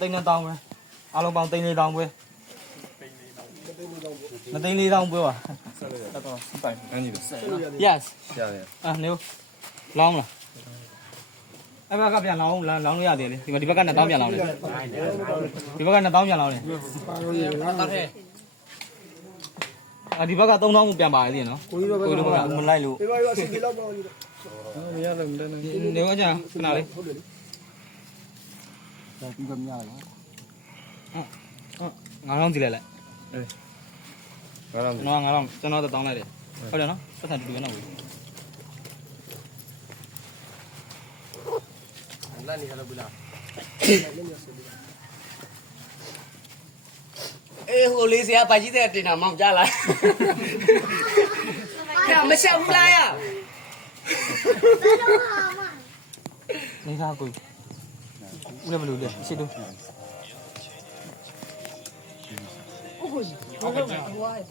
တိန်နဲ့တောင်းပဲအားလုံးပေါင်းတိန်လေးတောင်းပဲမတိန်လေးတောင်းပဲပါတော့ပိုင်အန်ကြီး yes ရတယ်နေလောင်းလားအဲ့ဘက်ကပြန်လောင်းလို့ရတယ်လေဒီဘက်ကနဲ့တောင်းပြန်လောင်းလေဒီဘက်ကနဲ့တောင်းပြန်လောင်းလေဒီဘက်က3000ကိုပြန်ပါတယ်နော်ကိုကြီးတို့ဘက်ကမလိုက်လို့ဒီဘက်က10ကီလောက်ပေါ့ကြီးနေရတယ်မလဲနေဝကြခဏလေးဟုတ်တယ်လေဒါပြီးတော့များလား9000စီလိုက်လိုက်9000ကျွန်တော်တောင်းလိုက်တယ်ဟုတ်တယ်နော်ပတ်စံတူရနော်လာနေရလို့ဘူးလားအေးဟိုလေးစရာပါကြီးတဲ့တင်တာမောင်ကြလားအဲ့မချက်ဘူးလားရနေသားကိုဦးလည်းမလို့လေရှစ်တူဟုတ်ကဲ့ဟို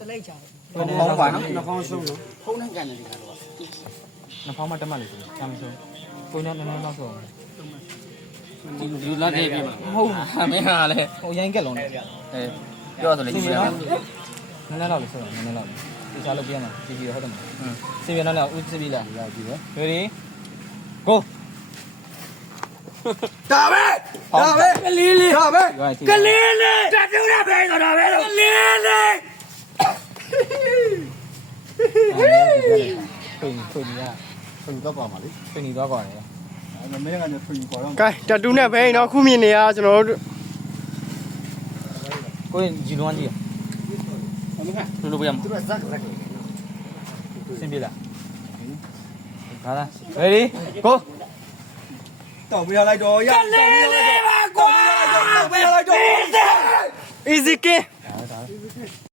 ကတလိုက်ချာပေါင်းပါနော်နှာခေါင်းရှုံးလို့ ဖုန်းနဲ့ကန်တယ်ဒီကတော့နှာခေါင်းမတက်မှလေဆိုဆမ်းရှုံးကိုင်းနဲ့နည်းတော့ဆိုဒီလာခဲ့ပြီမဟုတ်မင်းဟာလေဟိုရိုင်းကက်လုံးနေအေးပြောဆိုလေကြီးနော်နည်းတော့လေဆိုနည်းတော့လေဒီစားလို့ပြရမှာကြည့်ကြည့်ဟုတ်တယ်မစီပြတော့ဦးစီပြီလားကြည့်ပဲ ready go ဒါပဲကလေးလေးဒါပဲကလေးလေးတတူရပဲဆိုတော့ပဲကလေးလေးဖွင့်ရဖွင့်တော့ပါမှာလေဖွင့်နေတော့ပါတယ်အဲ့မင်းကလည်းဖွင့်ပေါ်တော့ကဲတတူနဲ့ပဲနော်ခုမြင်နေရကျွန်တော်တို့ကိုင်းဂျီလွန်ကြီးလူပြရမစင်ပြလားဟာလား ready go တောက်ပြလိုက်တော့ရကလေးလေးပါကွာ easy king